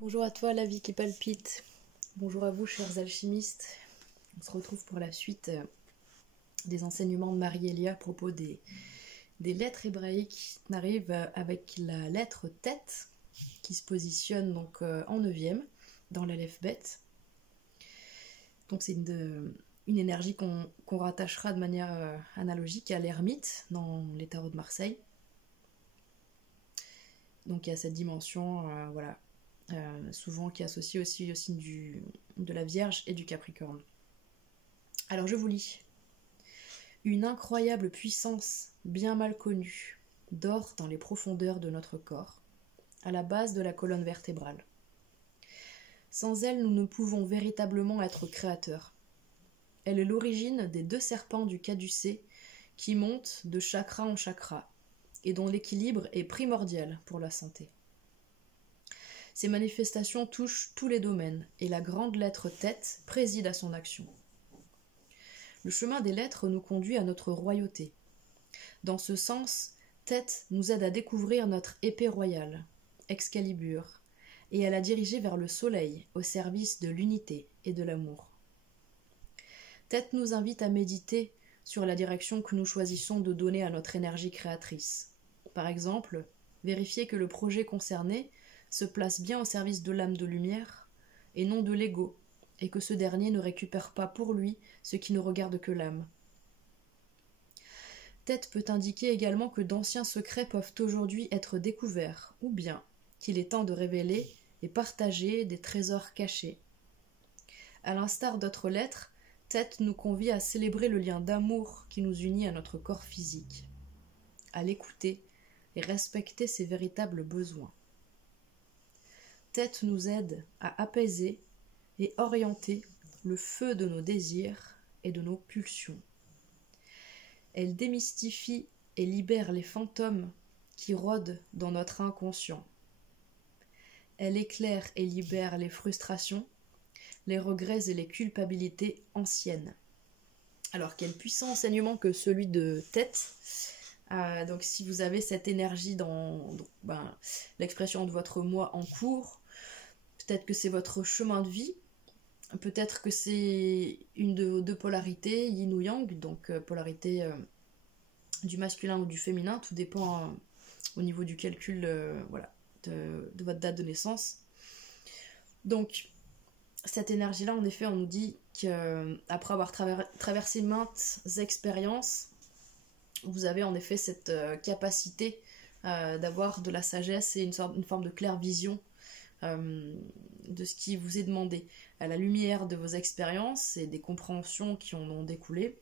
Bonjour à toi, la vie qui palpite. Bonjour à vous, chers alchimistes. On se retrouve pour la suite des enseignements de Marie-Elia à propos des lettres hébraïques. On arrive avec la lettre Tet, qui se positionne donc en 9e, dans l'Aleph-Bet. Donc c'est une énergie qu'on rattachera de manière analogique à l'ermite dans les tarots de Marseille. Donc il y a cette dimension, souvent qui est associée aussi au signe de la Vierge et du Capricorne. Alors je vous lis. Une incroyable puissance, bien mal connue, dort dans les profondeurs de notre corps, à la base de la colonne vertébrale. Sans elle, nous ne pouvons véritablement être créateurs. Elle est l'origine des 2 serpents du caducée qui montent de chakra en chakra, et dont l'équilibre est primordial pour la santé. Ces manifestations touchent tous les domaines, et la grande lettre Tet préside à son action. Le chemin des lettres nous conduit à notre royauté. Dans ce sens, Tet nous aide à découvrir notre épée royale, Excalibur, et à la diriger vers le soleil, au service de l'unité et de l'amour. Tet nous invite à méditer sur la direction que nous choisissons de donner à notre énergie créatrice. Par exemple, vérifier que le projet concerné se place bien au service de l'âme de lumière et non de l'ego, et que ce dernier ne récupère pas pour lui ce qui ne regarde que l'âme. Tet peut indiquer également que d'anciens secrets peuvent aujourd'hui être découverts, ou bien qu'il est temps de révéler et partager des trésors cachés. À l'instar d'autres lettres, Tet nous convie à célébrer le lien d'amour qui nous unit à notre corps physique, à l'écouter et respecter ses véritables besoins. Tet nous aide à apaiser et orienter le feu de nos désirs et de nos pulsions. Elle démystifie et libère les fantômes qui rôdent dans notre inconscient. Elle éclaire et libère les frustrations, les regrets et les culpabilités anciennes. Alors quel puissant enseignement que celui de Tet. Donc si vous avez cette énergie dans l'expression de votre moi en cours, peut-être que c'est votre chemin de vie, peut-être que c'est une de vos 2 polarités, yin ou yang, donc polarité du masculin ou du féminin, tout dépend au niveau du calcul de votre date de naissance. Donc cette énergie-là, en effet, on nous dit qu'après avoir traversé maintes expériences, vous avez en effet cette capacité d'avoir de la sagesse et une forme de claire vision de ce qui vous est demandé. À la lumière de vos expériences et des compréhensions qui en ont découlé,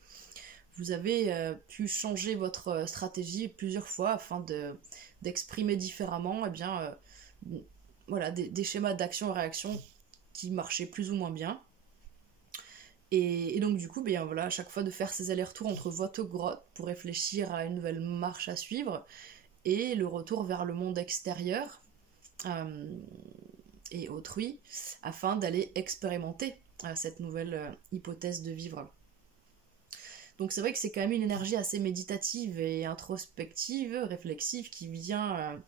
vous avez pu changer votre stratégie plusieurs fois afin d'exprimer différemment des schémas d'action et réaction qui marchaient plus ou moins bien. Et donc du coup, à chaque fois de faire ces allers-retours entre votre grotte pour réfléchir à une nouvelle marche à suivre et le retour vers le monde extérieur et autrui, afin d'aller expérimenter cette nouvelle hypothèse de vivre. Donc c'est vrai que c'est quand même une énergie assez méditative et introspective, réflexive, qui vient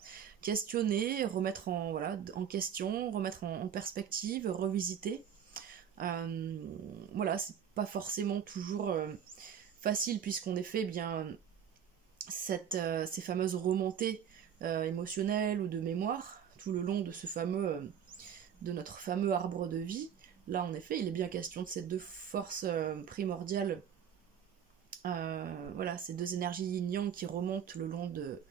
questionner, remettre en question, remettre en perspective, revisiter. C'est pas forcément toujours facile, puisqu'en effet, ces fameuses remontées émotionnelles ou de mémoire, tout le long de de notre fameux arbre de vie, là en effet, il est bien question de ces 2 forces primordiales, ces 2 énergies yin-yang qui remontent le long de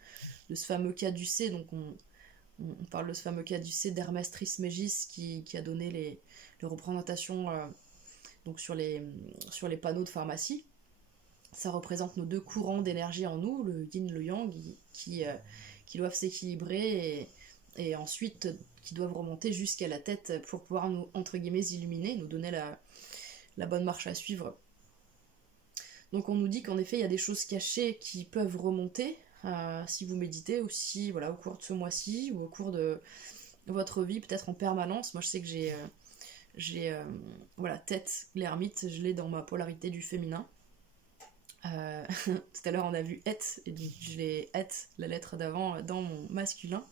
ce fameux caducée. Donc on parle de ce fameux caducée d'Hermès Trismégis qui a donné les représentations donc sur les panneaux de pharmacie. Ça représente nos 2 courants d'énergie en nous, le yin et le yang, qui doivent s'équilibrer et ensuite qui doivent remonter jusqu'à la tête pour pouvoir nous, entre guillemets, illuminer, nous donner la bonne marche à suivre. Donc on nous dit qu'en effet il y a des choses cachées qui peuvent remonter si vous méditez aussi, au cours de ce mois-ci ou au cours de votre vie, peut-être en permanence. Moi je sais que j'ai Tet, l'ermite, je l'ai dans ma polarité du féminin. Tout à l'heure on a vu Et, et donc je l'ai Et, la lettre d'avant, dans mon masculin.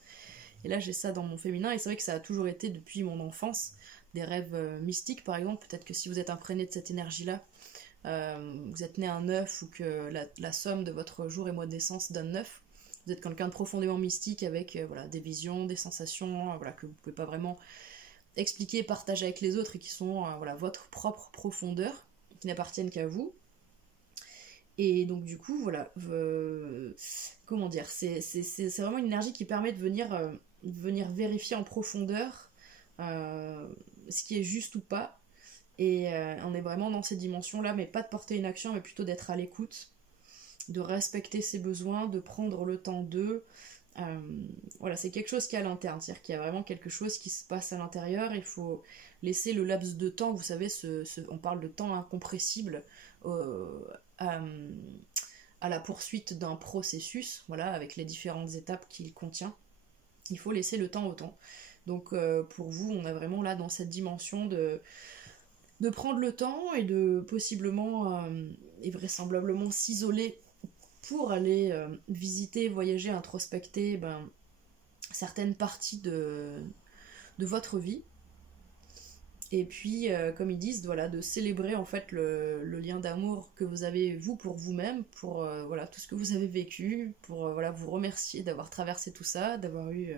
Et là j'ai ça dans mon féminin, et c'est vrai que ça a toujours été depuis mon enfance, des rêves mystiques par exemple. Peut-être que si vous êtes imprégné de cette énergie-là, vous êtes né un œuf, ou que la somme de votre jour et mois de naissance donne 9. Vous êtes quelqu'un de profondément mystique avec voilà, des visions, des sensations voilà, que vous ne pouvez pas vraiment expliquer, partager avec les autres, et qui sont voilà, votre propre profondeur, qui n'appartiennent qu'à vous. Et donc du coup, voilà, comment dire, c'est vraiment une énergie qui permet de venir vérifier en profondeur ce qui est juste ou pas. Et on est vraiment dans ces dimensions-là, mais pas de porter une action, mais plutôt d'être à l'écoute, de respecter ses besoins, de prendre le temps d'eux. Voilà, c'est quelque chose qui est à l'interne, c'est-à-dire qu'il y a vraiment quelque chose qui se passe à l'intérieur. Il faut laisser le laps de temps, vous savez, on parle de temps incompressible à la poursuite d'un processus, voilà, avec les différentes étapes qu'il contient. Il faut laisser le temps au temps. Donc pour vous, on a vraiment là dans cette dimension de prendre le temps et de possiblement et vraisemblablement s'isoler pour aller visiter, voyager, introspecter certaines parties de votre vie. Et puis, comme ils disent, voilà, de célébrer en fait le lien d'amour que vous avez vous pour vous-même, pour voilà, tout ce que vous avez vécu, pour voilà, vous remercier d'avoir traversé tout ça, d'avoir eu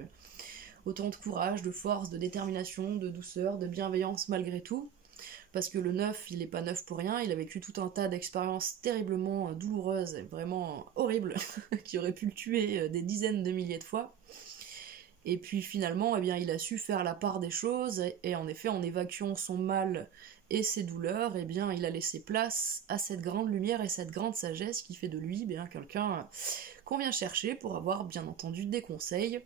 autant de courage, de force, de détermination, de douceur, de bienveillance malgré tout. Parce que le neuf, il n'est pas neuf pour rien, il a vécu tout un tas d'expériences terriblement douloureuses et vraiment horribles, qui auraient pu le tuer des dizaines de milliers de fois. Et puis finalement, eh bien, il a su faire la part des choses, et en effet, en évacuant son mal et ses douleurs, eh bien, il a laissé place à cette grande lumière et cette grande sagesse qui fait de lui quelqu'un qu'on vient chercher pour avoir bien entendu des conseils,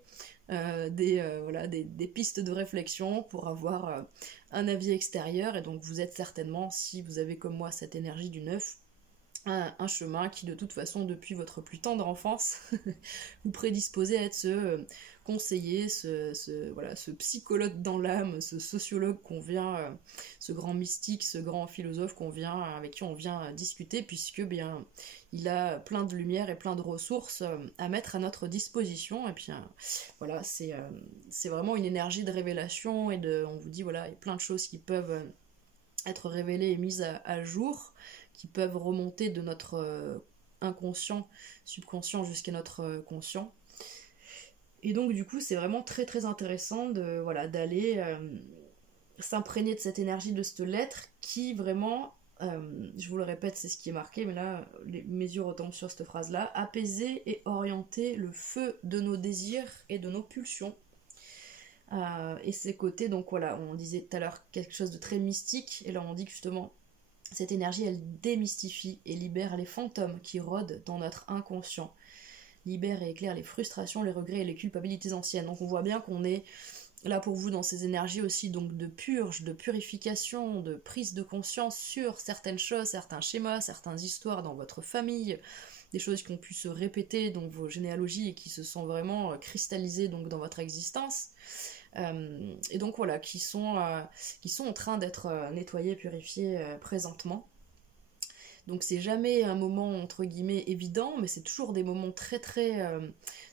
voilà, des pistes de réflexion, pour avoir un avis extérieur. Et donc vous êtes certainement, si vous avez comme moi cette énergie du neuf, un chemin qui de toute façon depuis votre plus tendre enfance vous prédisposez à être ce conseiller, voilà, ce psychologue dans l'âme, ce sociologue qu'on vient, ce grand mystique, ce grand philosophe avec qui on vient discuter, puisque bien il a plein de lumière et plein de ressources à mettre à notre disposition. Et puis voilà, c'est vraiment une énergie de révélation, et on vous dit voilà, il y a plein de choses qui peuvent être révélées et mises à jour, qui peuvent remonter de notre inconscient, subconscient jusqu'à notre conscient. Et donc du coup c'est vraiment très très intéressant voilà, d'aller s'imprégner de cette énergie, de cette lettre qui vraiment, je vous le répète, c'est ce qui est marqué, mais là mes yeux retombent sur cette phrase là: apaiser et orienter le feu de nos désirs et de nos pulsions. Et ces côtés, donc voilà, on disait tout à l'heure quelque chose de très mystique, et là on dit que justement cette énergie, elle démystifie et libère les fantômes qui rôdent dans notre inconscient, libère et éclaire les frustrations, les regrets et les culpabilités anciennes. Donc on voit bien qu'on est là pour vous dans ces énergies aussi, donc de purge, de purification, de prise de conscience sur certaines choses, certains schémas, certaines histoires dans votre famille, des choses qui ont pu se répéter, donc vos généalogies, et qui se sont vraiment cristallisées donc dans votre existence. Et donc voilà, qui sont en train d'être nettoyés, purifiés présentement. Donc c'est jamais un moment entre guillemets évident, mais c'est toujours des moments très très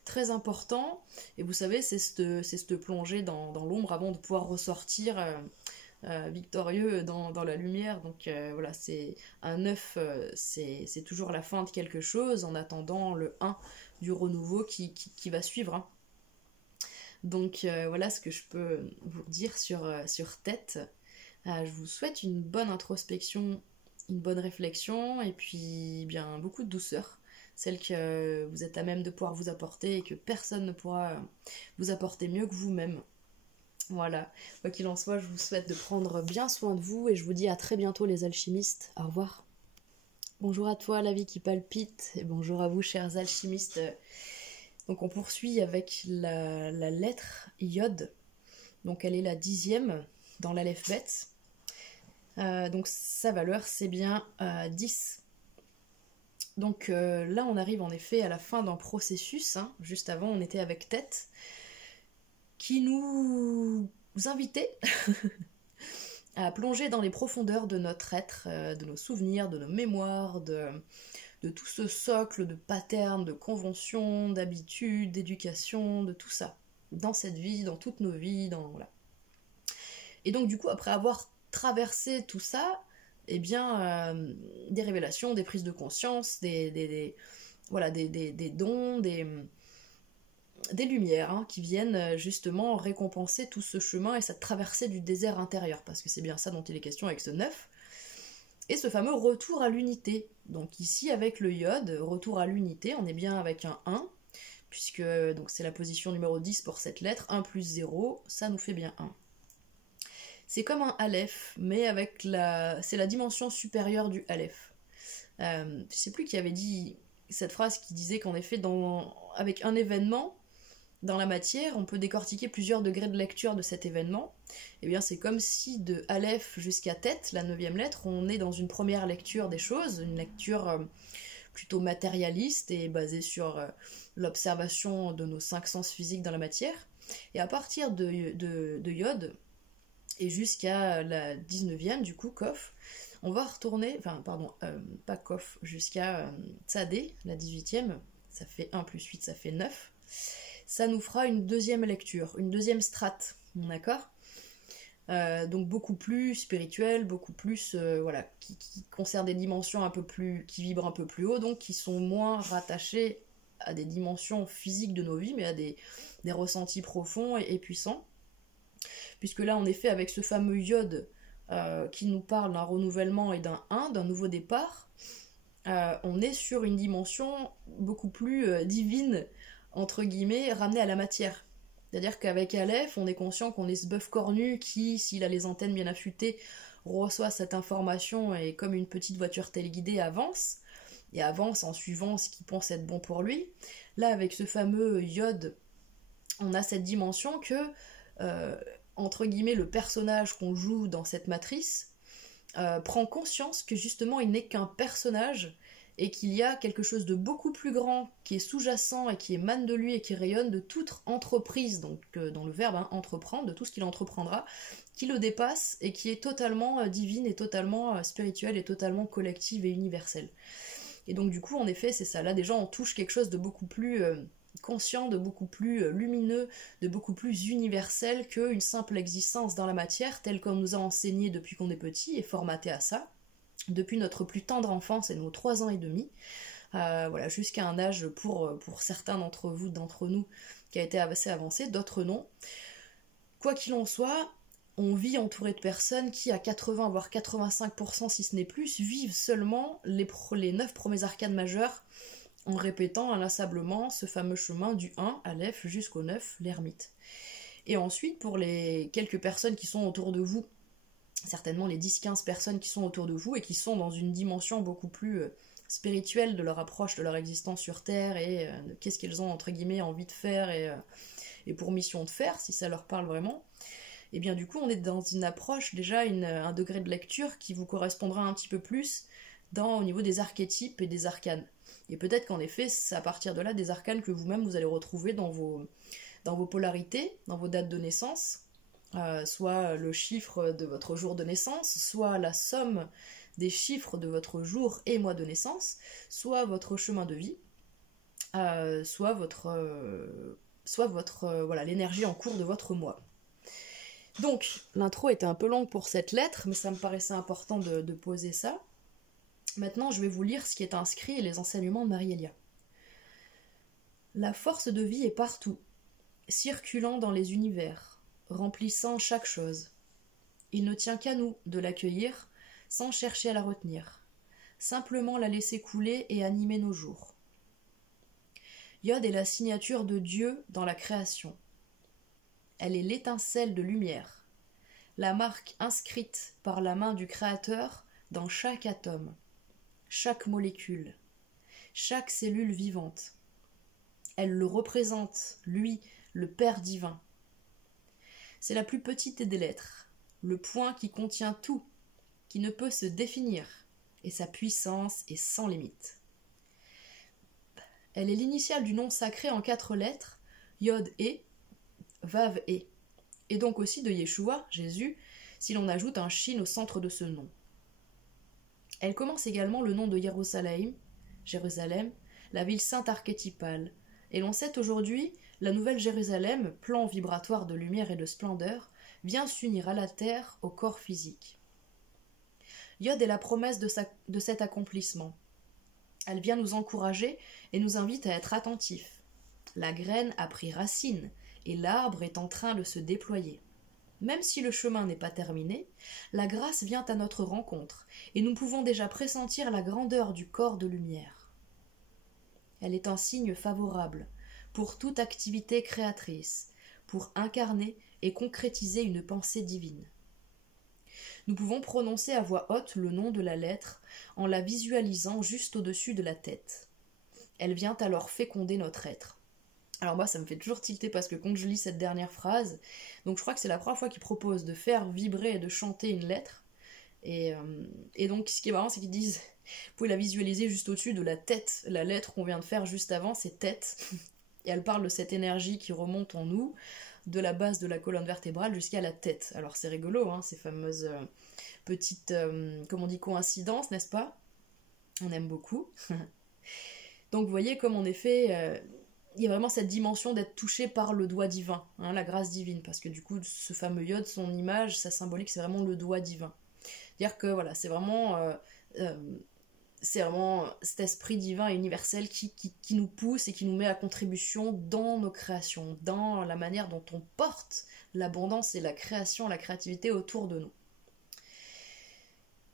très importants. Et vous savez, c'est cette plongée dans l'ombre avant de pouvoir ressortir victorieux dans la lumière. Donc voilà, c'est un 9, c'est toujours la fin de quelque chose, en attendant le 1 du renouveau qui va suivre, hein. Donc voilà ce que je peux vous dire sur Tête. Je vous souhaite une bonne introspection, une bonne réflexion, et puis bien beaucoup de douceur, celle que vous êtes à même de pouvoir vous apporter, et que personne ne pourra vous apporter mieux que vous-même. Voilà, quoi qu'il en soit, je vous souhaite de prendre bien soin de vous, et je vous dis à très bientôt les alchimistes. Au revoir. Bonjour à toi, la vie qui palpite, et bonjour à vous, chers alchimistes. Donc on poursuit avec la lettre Yod. Donc elle est la 10e dans l'Aleph-Bet. Donc sa valeur c'est bien 10. Donc là on arrive en effet à la fin d'un processus, hein. Juste avant on était avec Tête, qui nous invitait à plonger dans les profondeurs de notre être, de nos souvenirs, de nos mémoires, de tout ce socle de patterns, de conventions, d'habitudes, d'éducation, de tout ça. dans cette vie, dans toutes nos vies, voilà. Et donc du coup, après avoir traversé tout ça, eh bien, des révélations, des prises de conscience, voilà, des dons, des lumières hein, qui viennent justement récompenser tout ce chemin et cette traversée du désert intérieur, parce que c'est bien ça dont il est question avec ce 9. Et ce fameux retour à l'unité. Donc ici, avec le iode, retour à l'unité, on est bien avec un 1, puisque donc c'est la position numéro 10 pour cette lettre, 1 plus 0, ça nous fait bien 1. C'est comme un Aleph, mais c'est la dimension supérieure du Aleph. Je sais plus qui avait dit cette phrase qui disait qu'en effet, avec un événement, dans la matière, on peut décortiquer plusieurs degrés de lecture de cet événement. Et bien c'est comme si de Aleph jusqu'à Tête, la 9e lettre, on est dans une première lecture des choses, une lecture plutôt matérialiste et basée sur l'observation de nos 5 sens physiques dans la matière. Et à partir de Yod, et jusqu'à la 19e, du coup, Kof, on va retourner, pas Kof, jusqu'à Tzadé, la 18e, ça fait 1 plus 8, ça fait 9. Ça nous fera une deuxième lecture, une deuxième strate, d'accord ? Donc beaucoup plus spirituelle, beaucoup plus, voilà, qui concerne des dimensions un peu plus, qui vibrent un peu plus haut, donc qui sont moins rattachées à des dimensions physiques de nos vies, mais à des ressentis profonds et puissants. Puisque là, en effet, avec ce fameux iode qui nous parle d'un renouvellement et d'un 1, d'un nouveau départ, on est sur une dimension beaucoup plus divine, entre guillemets, ramenée à la matière. C'est-à-dire qu'avec Aleph, on est conscient qu'on est ce bœuf cornu qui, s'il a les antennes bien affûtées, reçoit cette information et comme une petite voiture téléguidée avance, et avance en suivant ce qu'il pense être bon pour lui. Là, avec ce fameux iode, on a cette dimension que, entre guillemets, le personnage qu'on joue dans cette matrice prend conscience que justement il n'est qu'un personnage et qu'il y a quelque chose de beaucoup plus grand qui est sous-jacent et qui émane de lui et qui rayonne de toute entreprise, donc dans le verbe entreprendre, de tout ce qu'il entreprendra, qui le dépasse et qui est totalement divine et totalement spirituelle et totalement collective et universelle. Et donc du coup, en effet, c'est ça, là déjà on touche quelque chose de beaucoup plus conscient, de beaucoup plus lumineux, de beaucoup plus universel qu'une simple existence dans la matière telle qu'on nous a enseigné depuis qu'on est petit et formaté à ça, depuis notre plus tendre enfance et nos 3 ans et demi, voilà, jusqu'à un âge pour certains d'entre vous, d'entre nous, qui a été assez avancé, d'autres non. Quoi qu'il en soit, on vit entouré de personnes qui, à 80 voire 85% si ce n'est plus, vivent seulement les 9 premiers arcanes majeurs en répétant inlassablement ce fameux chemin du 1, Aleph, jusqu'au 9, l'ermite. Et ensuite, pour les quelques personnes qui sont autour de vous, certainement les 10-15 personnes qui sont autour de vous et qui sont dans une dimension beaucoup plus spirituelle de leur approche de leur existence sur Terre et de qu'est-ce qu'ils ont entre guillemets envie de faire et pour mission de faire, si ça leur parle vraiment, et bien du coup on est dans une approche déjà, un degré de lecture qui vous correspondra un petit peu plus au niveau des archétypes et des arcanes. Et peut-être qu'en effet, c'est à partir de là des arcanes que vous-même vous allez retrouver dans vos polarités, dans vos dates de naissance, soit le chiffre de votre jour de naissance, soit la somme des chiffres de votre jour et mois de naissance, soit votre chemin de vie, soit voilà, l'énergie en cours de votre mois. Donc, l'intro était un peu longue pour cette lettre, mais ça me paraissait important de poser ça. Maintenant, je vais vous lire ce qui est inscrit et les enseignements de Marie-Elia. La force de vie est partout, circulant dans les univers, remplissant chaque chose. Il ne tient qu'à nous de l'accueillir, sans chercher à la retenir, simplement la laisser couler et animer nos jours. Yod est la signature de Dieu dans la création. Elle est l'étincelle de lumière, la marque inscrite par la main du Créateur dans chaque atome, chaque molécule, chaque cellule vivante. Elle le représente, lui, le Père divin. C'est la plus petite des lettres, le point qui contient tout, qui ne peut se définir, et sa puissance est sans limite. Elle est l'initiale du nom sacré en 4 lettres, Yod-E, Vav-E, et donc aussi de Yeshua, Jésus, si l'on ajoute un shin au centre de ce nom. Elle commence également le nom de Jérusalem, la ville sainte archétypale, et l'on sait aujourd'hui La nouvelle Jérusalem, plan vibratoire de lumière et de splendeur, vient s'unir à la terre, au corps physique. Yod est la promesse de cet accomplissement. Elle vient nous encourager et nous invite à être attentifs. La graine a pris racine et l'arbre est en train de se déployer. Même si le chemin n'est pas terminé, la grâce vient à notre rencontre et nous pouvons déjà pressentir la grandeur du corps de lumière. Elle est un signe favorable pour toute activité créatrice, pour incarner et concrétiser une pensée divine. Nous pouvons prononcer à voix haute le nom de la lettre en la visualisant juste au-dessus de la tête. Elle vient alors féconder notre être. Alors moi, ça me fait toujours tilter parce que quand je lis cette dernière phrase, donc je crois que c'est la première fois qu'ils proposent de faire vibrer et de chanter une lettre. Et donc ce qui est marrant, c'est qu'ils disent, vous pouvez la visualiser juste au-dessus de la tête. La lettre qu'on vient de faire juste avant, c'est tête. Et elle parle de cette énergie qui remonte en nous, de la base de la colonne vertébrale jusqu'à la tête. Alors c'est rigolo, hein, ces fameuses petites, comme on dit, coïncidences, n'est-ce pas? On aime beaucoup. Donc vous voyez comme en effet, il y a vraiment cette dimension d'être touché par le doigt divin, hein, la grâce divine, parce que du coup ce fameux Yod, son image, sa symbolique, c'est vraiment le doigt divin. C'est-à-dire que voilà, c'est vraiment cet esprit divin et universel qui nous pousse et qui nous met à contribution dans nos créations, dans la manière dont on porte l'abondance et la création, la créativité autour de nous.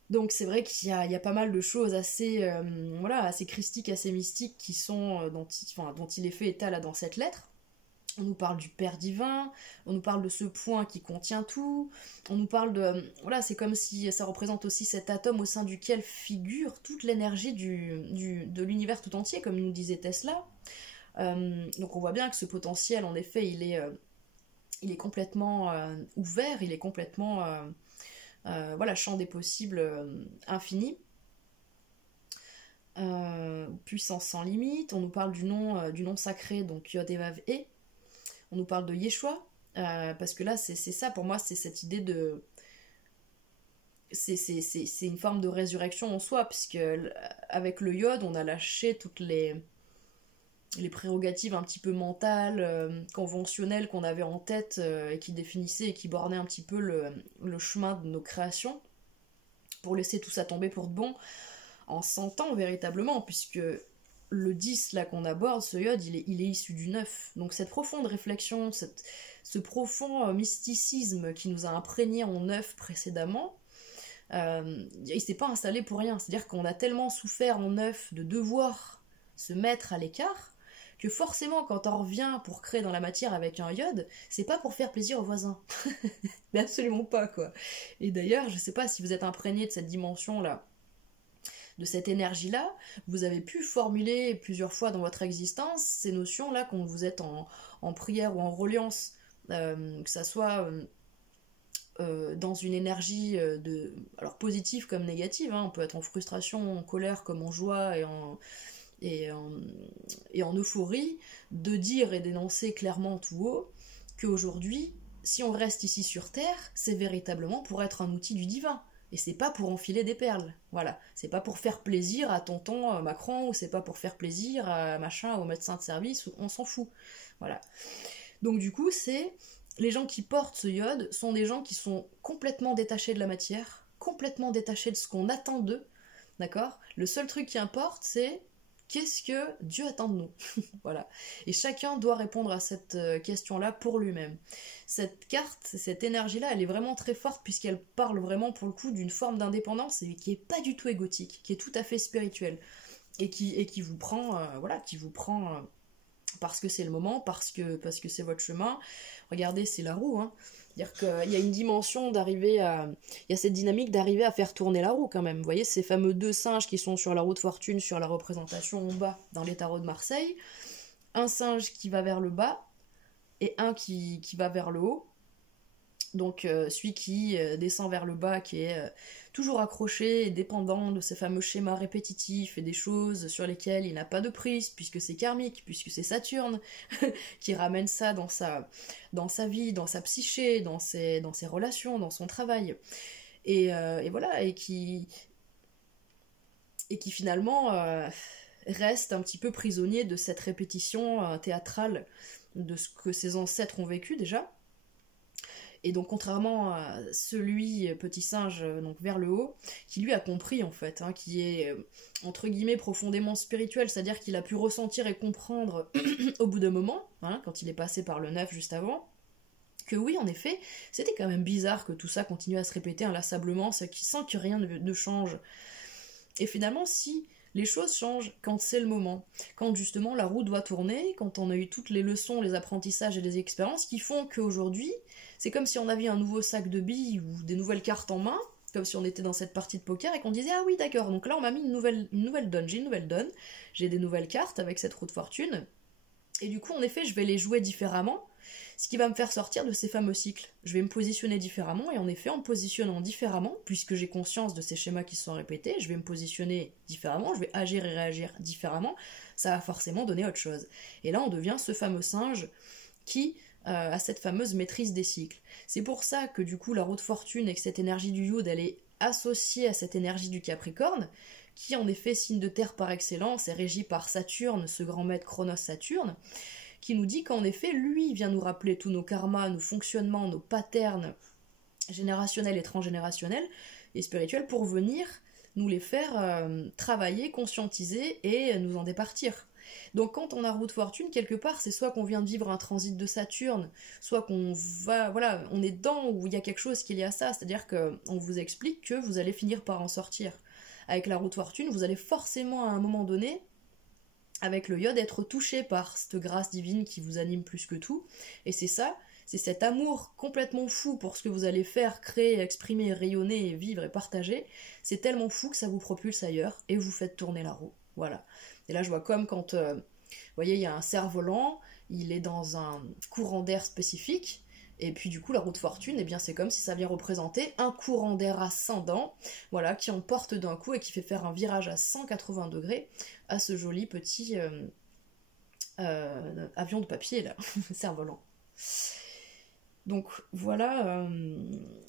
Donc c'est vrai qu'il y a pas mal de choses assez, assez christiques, assez mystiques qui sont, dont il est fait état là dans cette lettre. On nous parle du Père divin, on nous parle de ce point qui contient tout, on nous parle de... Voilà, c'est comme si ça représente aussi cet atome au sein duquel figure toute l'énergie de l'univers tout entier, comme nous disait Tesla. Donc on voit bien que ce potentiel, en effet, il est complètement ouvert, il est complètement... champ des possibles infini. Puissance sans limite. On nous parle du nom sacré, donc Yod et Vav E. On nous parle de Yeshua, parce que là c'est ça pour moi, c'est cette idée de... C'est une forme de résurrection en soi, puisque avec le Yod on a lâché toutes les prérogatives un petit peu mentales, conventionnelles qu'on avait en tête et qui définissaient et qui bornaient un petit peu le chemin de nos créations, pour laisser tout ça tomber pour de bon, en 100 ans véritablement, puisque le 10 là qu'on aborde, ce Yod, il est issu du 9. Donc cette profonde réflexion, ce profond mysticisme qui nous a imprégnés en 9 précédemment, il s'est pas installé pour rien. C'est-à-dire qu'on a tellement souffert en 9 de devoir se mettre à l'écart, que forcément quand on revient pour créer dans la matière avec un Yod, c'est pas pour faire plaisir aux voisins. Mais absolument pas, quoi. Et d'ailleurs, je sais pas si vous êtes imprégné de cette dimension-là, de cette énergie-là, vous avez pu formuler plusieurs fois dans votre existence ces notions-là quand vous êtes en prière ou en reliance, que ça soit dans une énergie alors positive comme négative, hein, on peut être en frustration, en colère comme en joie et en euphorie, de dire et d'énoncer clairement tout haut qu'aujourd'hui, si on reste ici sur Terre, c'est véritablement pour être un outil du divin. Et c'est pas pour enfiler des perles, voilà. C'est pas pour faire plaisir à tonton Macron, ou c'est pas pour faire plaisir à machin, au médecin de service, on s'en fout. Voilà. Donc du coup, les gens qui portent ce Yod sont des gens qui sont complètement détachés de la matière, complètement détachés de ce qu'on attend d'eux, d'accord? Le seul truc qui importe, c'est qu'est-ce que Dieu attend de nous? Voilà. Et chacun doit répondre à cette question-là pour lui-même. Cette carte, cette énergie-là, elle est vraiment très forte puisqu'elle parle vraiment pour le coup d'une forme d'indépendance et qui est pas du tout égotique, qui est tout à fait spirituelle et qui vous prend, parce que c'est le moment, parce que c'est votre chemin. Regardez, c'est la roue, hein. C'est-à-dire qu'il y a une dimension d'arriver à... Il y a cette dynamique d'arriver à faire tourner la roue quand même. Vous voyez, ces fameux deux singes qui sont sur la roue de fortune, sur la représentation en bas dans les tarots de Marseille. Un singe qui va vers le bas et un qui va vers le haut. Donc celui qui descend vers le bas, qui est toujours accroché et dépendant de ces fameux schémas répétitifs et des choses sur lesquelles il n'a pas de prise, puisque c'est karmique, puisque c'est Saturne, qui ramène ça dans sa vie, dans sa psyché, dans ses relations, dans son travail. Et voilà, et qui finalement reste un petit peu prisonnier de cette répétition théâtrale de ce que ses ancêtres ont vécu déjà. Et donc contrairement à celui, petit singe, donc vers le haut, qui lui a compris en fait, hein, qui est entre guillemets profondément spirituel, c'est-à-dire qu'il a pu ressentir et comprendre au bout d'un moment, hein, quand il est passé par le 9 juste avant, que oui, en effet, c'était quand même bizarre que tout ça continue à se répéter inlassablement, sans que rien ne change. Et finalement, si les choses changent quand c'est le moment, quand justement la roue doit tourner, quand on a eu toutes les leçons, les apprentissages et les expériences qui font qu'aujourd'hui, c'est comme si on avait un nouveau sac de billes ou des nouvelles cartes en main, comme si on était dans cette partie de poker et qu'on disait ah oui d'accord, donc là on m'a mis une nouvelle donne, j'ai une nouvelle donne, j'ai des nouvelles cartes avec cette roue de fortune, et du coup en effet je vais les jouer différemment, ce qui va me faire sortir de ces fameux cycles. Je vais me positionner différemment, et en effet, en me positionnant différemment, puisque j'ai conscience de ces schémas qui se sont répétés, je vais me positionner différemment, je vais agir et réagir différemment, ça va forcément donner autre chose. Et là, on devient ce fameux singe qui a cette fameuse maîtrise des cycles. C'est pour ça que du coup, la roue de fortune et que cette énergie du Yod, elle est associée à cette énergie du Capricorne, qui en effet, signe de terre par excellence, est régie par Saturne, ce grand maître Chronos-Saturne, qui nous dit qu'en effet, lui vient nous rappeler tous nos karmas, nos fonctionnements, nos patterns générationnels et transgénérationnels et spirituels pour venir nous les faire travailler, conscientiser et nous en départir. Donc quand on a roue de fortune, quelque part, c'est soit qu'on vient de vivre un transit de Saturne, soit qu'on va, voilà, on est dedans où il y a quelque chose qui est lié à ça, c'est-à-dire qu'on vous explique que vous allez finir par en sortir. Avec la roue de fortune, vous allez forcément à un moment donné, avec le Yod, être touché par cette grâce divine qui vous anime plus que tout. Et c'est ça, c'est cet amour complètement fou pour ce que vous allez faire, créer, exprimer, rayonner, vivre et partager. C'est tellement fou que ça vous propulse ailleurs et vous faites tourner la roue. Voilà. Et là, je vois comme quand, vous voyez, il y a un cerf-volant, il est dans un courant d'air spécifique, et puis du coup, la roue de fortune, eh bien, c'est comme si ça vient représenter un courant d'air ascendant, voilà, qui emporte d'un coup et qui fait faire un virage à 180 degrés à ce joli petit avion de papier, là, cerf-volant. Donc voilà,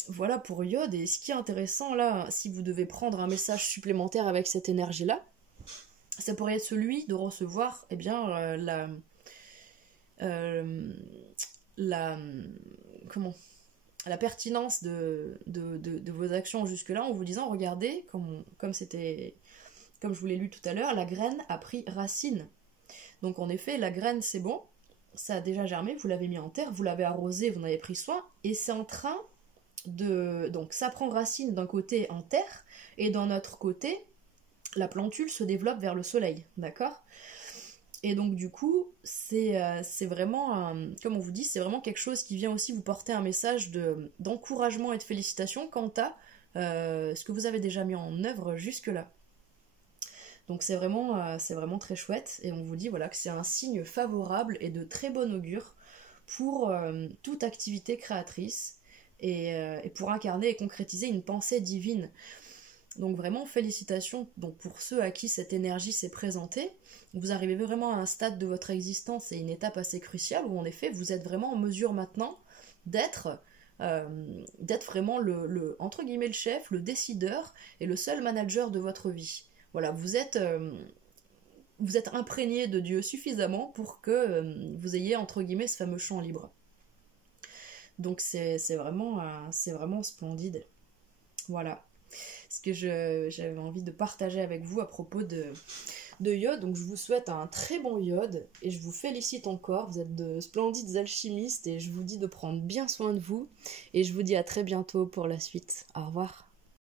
voilà pour Yod. Et ce qui est intéressant là, si vous devez prendre un message supplémentaire avec cette énergie-là, ça pourrait être celui de recevoir, eh bien, la pertinence de vos actions jusque-là, en vous disant, regardez, comme je vous l'ai lu tout à l'heure, la graine a pris racine. Donc en effet, la graine, c'est bon, ça a déjà germé, vous l'avez mis en terre, vous l'avez arrosé, vous en avez pris soin, et c'est en train de... Donc ça prend racine d'un côté en terre, et d'un autre côté, la plantule se développe vers le soleil, d'accord ? Et donc du coup, c'est vraiment, comme on vous dit, c'est vraiment quelque chose qui vient aussi vous porter un message d'encouragement et de félicitations quant à ce que vous avez déjà mis en œuvre jusque-là. Donc c'est vraiment très chouette, et on vous dit voilà que c'est un signe favorable et de très bon augure pour toute activité créatrice et pour incarner et concrétiser une pensée divine. Donc vraiment félicitations donc pour ceux à qui cette énergie s'est présentée. Vous arrivez vraiment à un stade de votre existence et une étape assez cruciale où en effet vous êtes vraiment en mesure maintenant d'être vraiment le entre guillemets le chef, le décideur et le seul manager de votre vie. Voilà, vous êtes imprégné de Dieu suffisamment pour que vous ayez entre guillemets ce fameux champ libre. Donc c'est vraiment splendide. Voilà ce que j'avais envie de partager avec vous à propos de Yod. Donc je vous souhaite un très bon Yod et je vous félicite encore, vous êtes de splendides alchimistes et je vous dis de prendre bien soin de vous et je vous dis à très bientôt pour la suite. Au revoir.